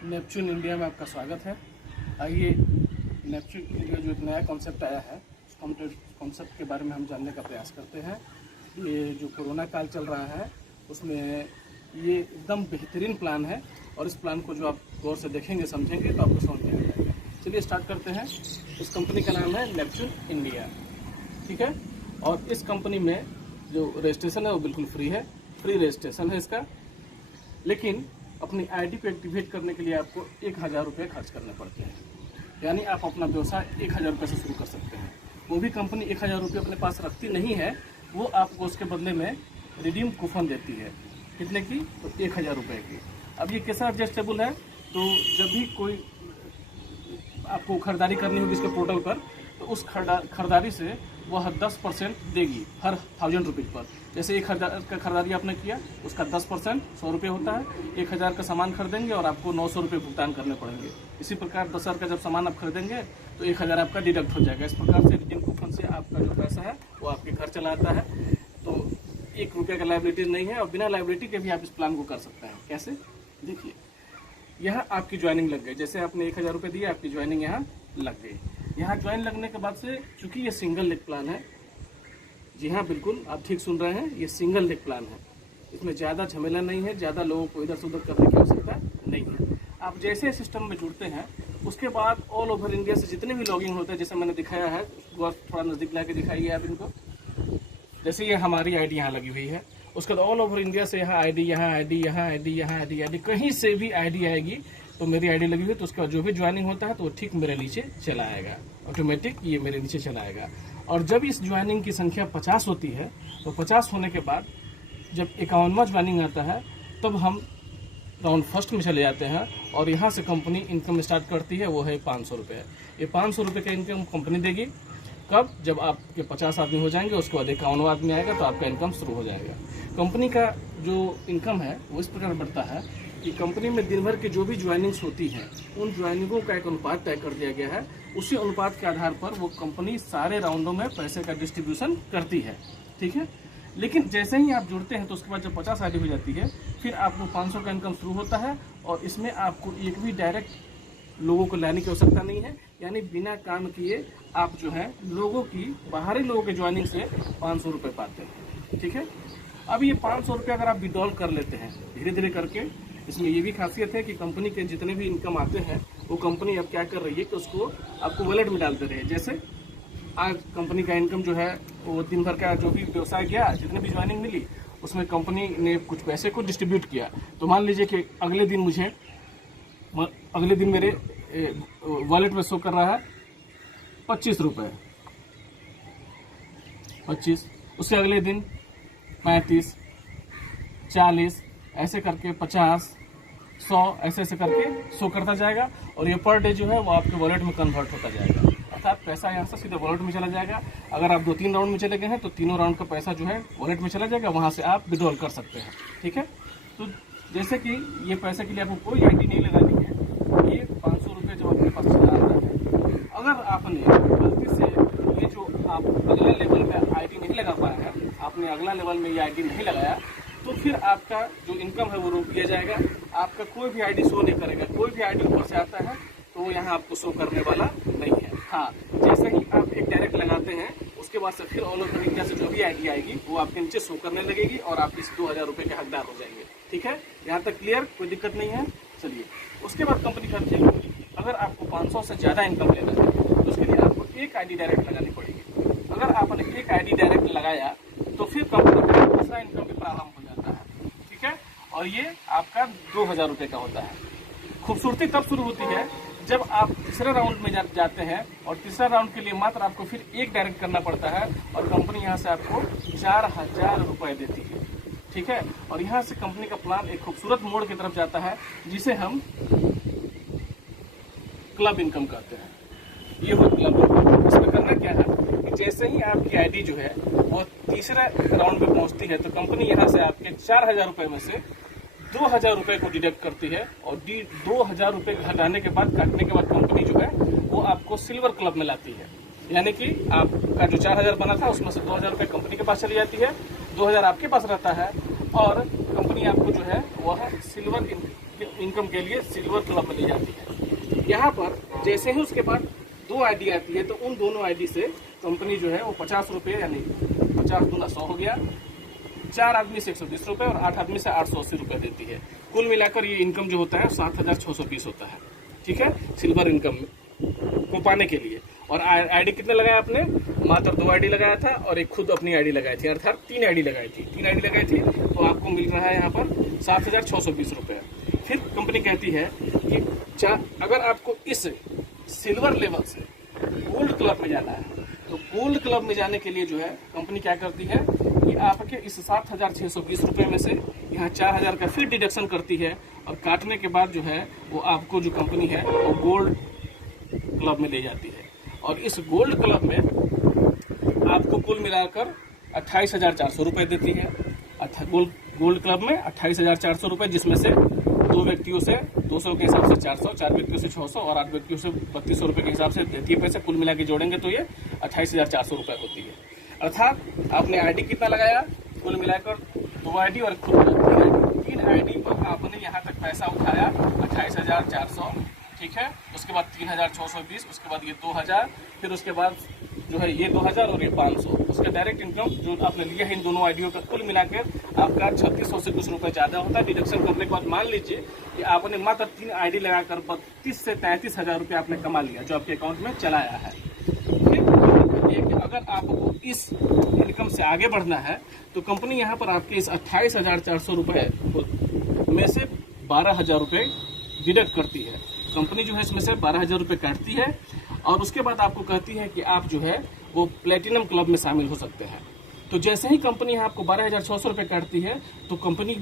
Neptune India में आपका स्वागत है। आइए नेपच्यून इंडिया जो एक नया कॉन्सेप्ट आया है उस कॉन्सेप्ट के बारे में हम जानने का प्रयास करते हैं। ये जो कोरोना काल चल रहा है उसमें ये एकदम बेहतरीन प्लान है और इस प्लान को जो आप गौर से देखेंगे समझेंगे तो आपको समझ में आ जाएगा। चलिए स्टार्ट करते हैं। इस कंपनी का नाम है नेपच्यून इंडिया, ठीक है। और इस कंपनी में जो रजिस्ट्रेशन है वो बिल्कुल फ्री है, फ्री रजिस्ट्रेशन है इसका। लेकिन अपनी आईडी को एक्टिवेट करने के लिए आपको 1000 रुपये खर्च करने पड़ते हैं, यानी आप अपना व्यवसाय 1000 रुपये से शुरू कर सकते हैं। वो भी कंपनी 1000 रुपये अपने पास रखती नहीं है, वो आपको उसके बदले में रिडीम कूपन देती है। कितने की? तो 1000 रुपये की। अब ये कैसा एडजस्टेबल है, तो जब भी कोई आपको खरीदारी करनी होगी इसके पोर्टल पर, तो उस खरीदारी से वह 10% देगी हर 1000 रुपीज़ पर। जैसे 1000 का खरीदारी आपने किया उसका 10% 100 रुपये होता है। 1000 का सामान खरीदेंगे और आपको 900 रुपये भुगतान करने पड़ेंगे। इसी प्रकार 10,000 का जब सामान आप खरीदेंगे तो 1000 आपका डिडक्ट हो जाएगा। इस प्रकार से रिडीम कूपन से आपका जो पैसा है वो आपके घर चला आता है। तो 1 रुपये का लायबिलिटी नहीं है और बिना लायबिलिटी के भी आप इस प्लान को कर सकते हैं। कैसे? देखिए, यहाँ आपकी ज्वाइनिंग लग गई। जैसे आपने 1000 रुपये दिए, आपकी ज्वाइनिंग यहाँ लग गई। यहाँ ज्वाइन लगने के बाद से, चूंकि ये सिंगल लेग प्लान है, जी हाँ बिल्कुल आप ठीक सुन रहे हैं, ये सिंगल लेग प्लान है। इसमें ज़्यादा झमेला नहीं है, ज़्यादा लोगों को इधर से उधर करने की आवश्यकता नहीं है। आप जैसे सिस्टम में जुड़ते हैं उसके बाद ऑल ओवर इंडिया से जितने भी लॉगिंग होते हैं, जैसे मैंने दिखाया है, थोड़ा नज़दीक ला के दिखाइए आप इनको। जैसे ये हमारी आईडी यहाँ लगी हुई है, उसके बाद ऑल ओवर इंडिया से यहाँ आईडी, यहाँ आईडी, यहाँ आईडी, यहाँ आईडी, आईडी, कहीं से भी आईडी आएगी तो मेरी आईडी लगी हुई है, तो उसका जो भी ज्वाइनिंग होता है तो वो ठीक मेरे नीचे चला आएगा, ऑटोमेटिक ये मेरे नीचे चला आएगा। और जब इस ज्वाइनिंग की संख्या 50 होती है तो 50 होने के बाद जब 51वां ज्वाइनिंग आता है तब हम राउंड फर्स्ट में चले जाते हैं और यहाँ से कंपनी इनकम स्टार्ट करती है, वो है 500 रुपये। ये 500 रुपये का इनकम कंपनी देगी। कब? जब आपके 50 आदमी हो जाएंगे, उसके बाद 51वां आदमी आएगा तो आपका इनकम शुरू हो जाएगा। कंपनी का जो इनकम है वो इस प्रकार बढ़ता है कि कंपनी में दिन भर की जो भी ज्वाइनिंग्स होती हैं उन ज्वाइनिंगों का एक अनुपात तय कर दिया गया है। उसी अनुपात के आधार पर वो कंपनी सारे राउंडों में पैसे का डिस्ट्रीब्यूशन करती है, ठीक है। लेकिन जैसे ही आप जुड़ते हैं तो उसके बाद जब 50 आईडी हो जाती है फिर आपको 500 का इनकम शुरू होता है और इसमें आपको एक भी डायरेक्ट लोगों को लाने की आवश्यकता नहीं है, यानी बिना काम किए आप जो है लोगों की, बाहरी लोगों के ज्वाइनिंग से 500 रुपये पाते हैं, ठीक है। अब ये 500 रुपये अगर आप विड्रॉल कर लेते हैं धीरे धीरे करके, इसमें ये भी खासियत है कि कंपनी के जितने भी इनकम आते हैं वो कंपनी अब क्या कर रही है कि उसको आपको वॉलेट में डाल दे रही है। जैसे आज कंपनी का इनकम जो है वो दिन भर का जो भी व्यवसाय गया, जितने भी ज्वाइनिंग मिली उसमें कंपनी ने कुछ पैसे को डिस्ट्रीब्यूट किया। तो मान लीजिए कि अगले दिन मेरे वॉलेट में शो कर रहा है 25 रुपये, 25, उससे अगले दिन 35, 40, ऐसे करके 50, 100, ऐसे ऐसे करके शो करता जाएगा और ये पर डे जो है वो आपके वॉलेट में कन्वर्ट होता जाएगा। अर्थात पैसा यहाँ से सीधे वॉलेट में चला जाएगा। अगर आप 2-3 राउंड में चले गए हैं तो तीनों राउंड का पैसा जो है वॉलेट में चला जाएगा, वहाँ से आप विड्रॉल कर सकते हैं, ठीक है। तो जैसे कि ये पैसे के लिए आपको कोई आईडी नहीं लगानी है, ये 500 रुपये जब आपके पास चला आता है, अगर आपने गलती से ये जो आप अगले लेवल में आईडी नहीं लगा पाए हैं, आपने अगला लेवल में ये आईडी नहीं लगाया, तो फिर आपका जो इनकम है वो रोक दिया जाएगा। आपका कोई भी आईडी शो नहीं करेगा। कोई भी आईडी ऊपर से आता है तो वो यहाँ आपको शो करने वाला नहीं है। हाँ, जैसे ही आप एक डायरेक्ट लगाते हैं उसके बाद से फिर ऑल ओवर इंडिया से जो भी आईडी आएगी वो आपके नीचे शो करने लगेगी और आप इस 2000 रुपये के हकदार हो जाएंगे, ठीक है। यहाँ तक क्लियर? कोई दिक्कत नहीं है। चलिए, उसके बाद कंपनी करती है, अगर आपको 500 से ज़्यादा इनकम लेना है तो उसके लिए आपको एक आईडी डायरेक्ट लगानी पड़ेगी। अगर आपने एक आईडी डायरेक्ट लगाया तो फिर कंपनी का दूसरा इनकम भी प्रारंभ हो जाता है, ठीक है। और ये आपका 2000 रुपये का होता है। खूबसूरती तब शुरू होती है जब आप तीसरे राउंड में जाते हैं और तीसरा राउंड के लिए मात्र आपको फिर एक डायरेक्ट करना पड़ता है और कंपनी यहाँ से आपको 4000 रुपये देती है, ठीक है। और यहाँ से कंपनी का प्लान एक खूबसूरत मोड़ की तरफ जाता है जिसे हम क्लब इनकम कहते हैं। ये वो क्लब इनकम। इसमें करना क्या है कि जैसे ही आपकी आईडी जो है वो तीसरे राउंड में पहुंचती है तो कंपनी यहाँ से आपके 4000 रुपये में से 2000 रुपये को डिडक्ट करती है और 2000 रुपये घटाने के बाद, काटने के बाद कंपनी जो है वो आपको सिल्वर क्लब में लाती है। यानी कि आपका जो 4000 बना था उसमें से 2000 रुपये कंपनी के पास चली जाती है, 2000 आपके पास रहता है और कंपनी आपको जो है वह सिल्वर इनकम के लिए सिल्वर क्लब में ले जाती है। यहाँ पर जैसे ही उसके बाद 2 आईडी आती है तो उन दोनों आईडी से कंपनी जो है वो 50 रुपये, यानी 50 दूना 100 हो गया, 4 आदमी से 120 रुपये और 8 आदमी से 880 रुपये देती है। कुल मिलाकर ये इनकम जो होता है 7620 होता है। ठीक है, सिल्वर इनकम को पाने के लिए। और आईडी कितने लगाया आपने? मात्र 2 आईडी लगाया था और एक खुद अपनी आईडी लगाई थी, अर्थात 3 आईडी लगाई थी। 3 आईडी लगाई थी तो आपको मिल रहा है यहाँ पर 7620 रुपये। फिर कंपनी कहती है कि अगर आपको इस सिल्वर लेवल से गोल्ड क्लब में जाना है तो गोल्ड क्लब में जाने के लिए जो है कंपनी क्या करती है कि आपके इस 7620 रुपये में से यहाँ 4000 का फिर डिडक्शन करती है और काटने के बाद जो है वो आपको जो कंपनी है वो गोल्ड क्लब में ले जाती है। और इस गोल्ड क्लब में आपको कुल मिलाकर 28,400 रुपये देती है। गोल्ड क्लब में 28,400 रुपये, जिसमें से 2 व्यक्तियों से 200 के हिसाब से 400, 4 व्यक्तियों से 600 और 8 व्यक्तियों से 3200 रुपये के हिसाब से देती है पैसे। कुल मिला के जोड़ेंगे तो ये 28,400 रुपये होती है। अर्थात आपने आईडी कितना लगाया? कुल मिलाकर 2 आईडी और खुद 3 आईडी पर आपने यहाँ तक पैसा उठाया 28,400। ठीक है, उसके बाद 3,620, उसके बाद ये 2,000, फिर उसके बाद जो है ये 2,000 और ये 500। उसका डायरेक्ट इनकम जो आपने लिया है इन दोनों आईडियों का कुल मिलाकर आपका 3600 से कुछ रुपए ज्यादा होता है। डिडक्शन करने के बाद मान लीजिए कि आपने मात्र 3 आईडी लगाकर 32 से 33,000 रुपये आपने कमा लिया, जो आपके अकाउंट में चला आया है। अगर आपको इस इनकम से आगे बढ़ना है तो कंपनी यहाँ पर आपके इस 28,400 रुपये में से 12,000 रुपये डिडक्ट करती है। कंपनी जो है इसमें से 12,000 रुपये काटती है और उसके बाद आपको कहती है कि आप जो है वो प्लेटिनम क्लब में शामिल हो सकते हैं। तो जैसे ही कंपनी यहाँ आपको 12,600 रुपये काटती है तो कंपनी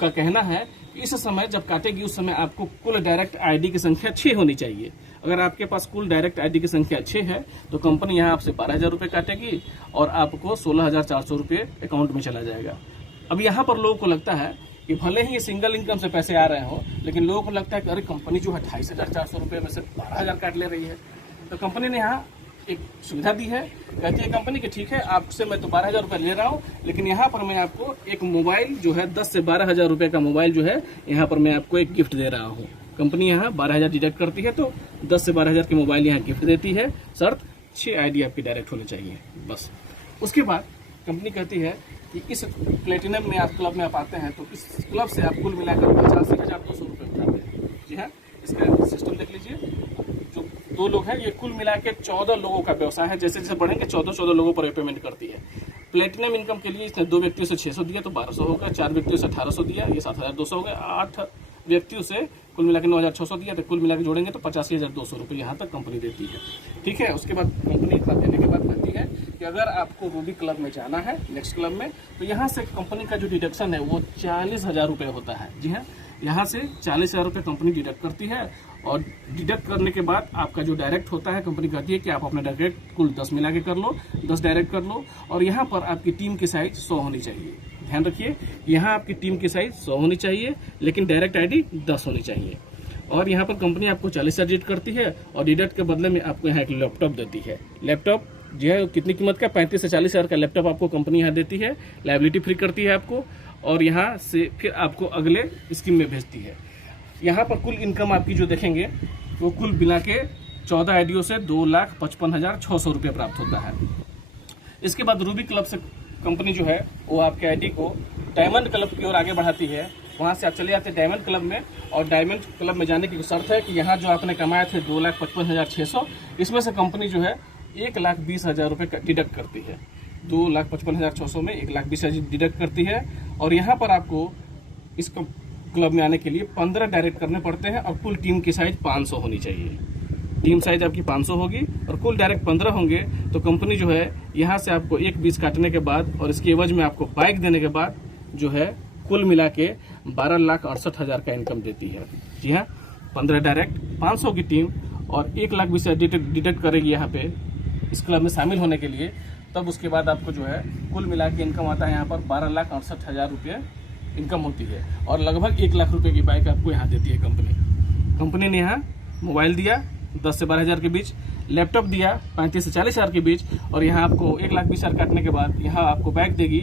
का कहना है कि इस समय जब काटेगी उस समय आपको कुल डायरेक्ट आईडी की संख्या 6 होनी चाहिए। अगर आपके पास कुल डायरेक्ट आईडी की संख्या 6 है तो कंपनी यहाँ आपसे 12,000 रुपये काटेगी और आपको 16,400 रुपये अकाउंट में चला जाएगा। अब यहाँ पर लोगों को लगता है कि भले ही ये सिंगल इनकम से पैसे आ रहे हो, लेकिन लोगों को लगता है कि अरे कंपनी जो है 28,400 रुपये में से 12,000 काट ले रही है। तो कंपनी ने यहाँ एक सुविधा दी है, कहती है कंपनी कि ठीक है आपसे मैं तो 12,000 रुपये ले रहा हूँ, लेकिन यहाँ पर मैं आपको एक मोबाइल जो है 10 से 12,000 रुपये का मोबाइल जो है यहाँ पर मैं आपको एक गिफ्ट दे रहा हूँ। कंपनी यहाँ 12,000 डिडक्ट करती है तो 10 से 12,000 की मोबाइल यहाँ गिफ्ट देती है। शर्त 6 आईडी आपकी डायरेक्ट होने चाहिए बस। उसके बाद कंपनी कहती है कि इस प्लेटिनम में आप क्लब में आप आते हैं तो इस क्लब से आप कुल मिलाकर 85,200 रुपये उठाते हैं। जी हाँ, इसका सिस्टम देख लीजिए। जो 2 लोग हैं ये कुल मिला के 14 लोगों का व्यवसाय है। जैसे जैसे बढ़ेंगे 14 लोगों पर पेमेंट करती है। प्लेटिनम इनकम के लिए इसने 2 व्यक्तियों से 600 दिया तो 1200 होगा, 4 व्यक्तियों से 1800 दिया ये 7,200 हो गया, 8 व्यक्तियों से कुल मिला के 9,600 दिया तो कुल मिला के जोड़ेंगे तो 85,200 रुपये यहाँ तक कंपनी देती है। ठीक है, उसके बाद कंपनी इतना देने के बाद कहती है कि अगर आपको रूबी क्लब में जाना है नेक्स्ट क्लब में तो यहाँ से कंपनी का जो डिडक्शन है वो 40,000 रुपये होता है। जी हाँ, यहाँ से 40,000 रुपये कंपनी डिडक्ट करती है और डिडक्ट करने के बाद आपका जो डायरेक्ट होता है कंपनी कहती है कि आप अपना डायरेक्ट कुल 10 मिला के कर लो, 10 डायरेक्ट कर लो। और यहाँ पर आपकी टीम की साइज 100 होनी चाहिए। ध्यान रखिए, यहाँ आपकी टीम की साइज 100 होनी चाहिए लेकिन डायरेक्ट आईडी 10 होनी चाहिए। और यहाँ पर कंपनी आपको 40,000 डिडक्ट करती है और डिडक्ट के बदले में आपको यहाँ एक लैपटॉप देती है। लैपटॉप जो है कितनी कीमत का? 35 से 40,000 का लैपटॉप आपको कंपनी यहाँ देती है, लाइबिलिटी फ्री करती है आपको और यहाँ से फिर आपको अगले स्कीम में भेजती है। यहाँ पर कुल इनकम आपकी जो देखेंगे वो कुल मिला के 14 आईडियों से 2,55,600 रुपये प्राप्त होता है। इसके बाद रूबी क्लब से कंपनी जो है वो आपके आईडी को डायमंड क्लब की ओर आगे बढ़ाती है। वहाँ से आप चले जाते हैं डायमंड क्लब में और डायमंड क्लब में जाने की शर्त है कि यहाँ जो आपने कमाए थे 2,55,600, इसमें से कंपनी जो है 1,20,000 रुपये डिडक्ट करती है। 2,55,600 में 1,20,000 डिडक्ट करती है और यहाँ पर आपको इस क्लब में आने के लिए 15 डायरेक्ट करने पड़ते हैं और कुल टीम की साइज 500 होनी चाहिए। टीम साइज आपकी 500 होगी और कुल डायरेक्ट 15 होंगे तो कंपनी जो है यहाँ से आपको 1,20 काटने के बाद और इसके एवज में आपको बाइक देने के बाद जो है कुल मिला के 12,68,000 का इनकम देती है। जी हाँ, 15 डायरेक्ट, 500 की टीम और 1,20,000 डिडक्ट करेगी यहाँ पे इस क्लब में शामिल होने के लिए। तब उसके बाद आपको जो है कुल मिला के इनकम आता है यहाँ पर 12,68,000 रुपये इनकम होती है और लगभग 1 लाख रुपये की बाइक आपको यहाँ देती है कंपनी ने यहाँ मोबाइल दिया 10 से 12,000 के बीच, लैपटॉप दिया 35 से 40,000 के बीच और यहाँ आपको 1,20,000 काटने के बाद यहाँ आपको बाइक देगी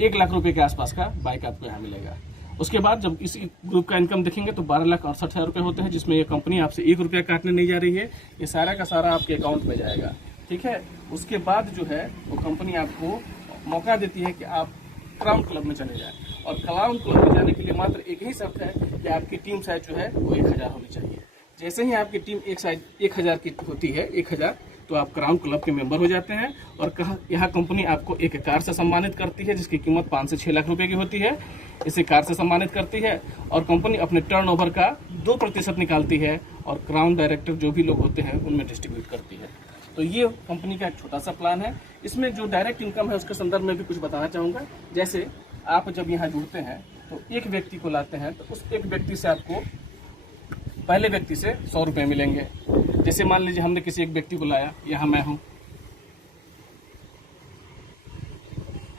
1 लाख रुपए के आसपास का बाइक आपको यहाँ मिलेगा। उसके बाद जब इस ग्रुप का इनकम देखेंगे तो 12,68,000 रुपये होते हैं, जिसमें ये कंपनी आपसे 1 रुपया काटने नहीं जा रही है। ये सारा का सारा आपके अकाउंट में जाएगा, ठीक है। उसके बाद जो है वो कंपनी आपको मौका देती है कि आप क्राउन क्लब में चले जाएं, और क्राउन क्लब में जाने के लिए मात्र एक ही शर्त है कि आपकी टीम साइज जो है वो 1000 होनी चाहिए। जैसे ही आपकी टीम एक साइज 1000 की होती है, 1000, तो आप क्राउन क्लब के मेंबर हो जाते हैं। और यहाँ कंपनी आपको एक कार से सम्मानित करती है, जिसकी कीमत 5 से 6 लाख रुपए की होती है। इसे कार से सम्मानित करती है, और कंपनी अपने टर्नओवर का 2% निकालती है, और क्राउन डायरेक्टर जो भी लोग होते हैं उनमें डिस्ट्रीब्यूट करती है। तो ये कंपनी का एक छोटा सा प्लान है। इसमें जो डायरेक्ट इनकम है उसके संदर्भ में भी कुछ बताना चाहूँगा। जैसे आप जब यहाँ जुड़ते हैं तो एक व्यक्ति को लाते हैं, तो उस एक व्यक्ति से आपको पहले व्यक्ति से 100 रुपये मिलेंगे। जैसे मान लीजिए हमने किसी एक व्यक्ति को लाया, यहाँ मैं हूँ,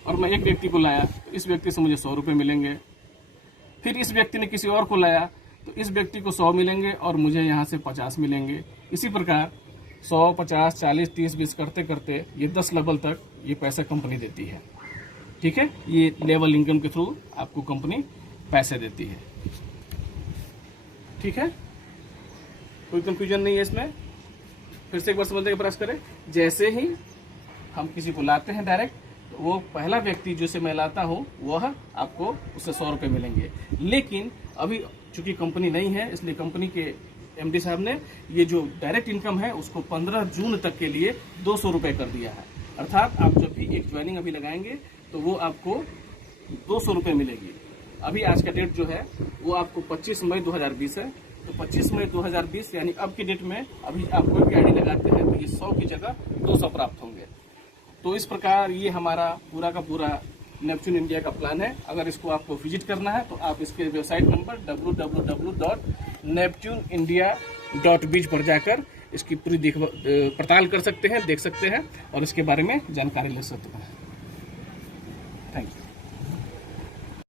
और मैं एक व्यक्ति को लाया, तो इस व्यक्ति से मुझे 100 रुपये मिलेंगे। फिर इस व्यक्ति ने किसी और को लाया, तो इस व्यक्ति को 100 मिलेंगे और मुझे यहाँ से 50 मिलेंगे। इसी प्रकार 100, 50, 40, 30, 20 करते करते ये 10 लेवल तक ये पैसा कंपनी देती है, ठीक है। ये लेवल इनकम के थ्रू आपको कंपनी पैसे देती है, ठीक है। कोई कंफ्यूजन नहीं है इसमें। फिर से एक बार समझने का प्रयास करें। जैसे ही हम किसी को लाते हैं डायरेक्ट, तो वो पहला व्यक्ति जिसे मैं लाता हूँ वह आपको उससे 100 रुपये मिलेंगे। लेकिन अभी चूंकि कंपनी नहीं है, इसलिए कंपनी के एमडी साहब ने ये जो डायरेक्ट इनकम है उसको 15 जून तक के लिए 200 रुपये कर दिया है। अर्थात आप जब भी एक ज्वाइनिंग अभी लगाएंगे तो वो आपको 200 रुपये मिलेगी। अभी आज का डेट जो है वो आपको 25 मई 2020 है, तो 25 मई 2020 यानी अब की डेट में अभी आप कोई भी आईडी लगाते हैं तो ये 100 की जगह 200 प्राप्त होंगे। तो इस प्रकार ये हमारा पूरा का पूरा नेपच्यून इंडिया का प्लान है। अगर इसको आपको विजिट करना है तो आप इसके वेबसाइट नंबर www.neptuneindia.biz पर जाकर इसकी पूरी पड़ताल कर सकते हैं, देख सकते हैं और इसके बारे में जानकारी ले सकते हैं। Thank you.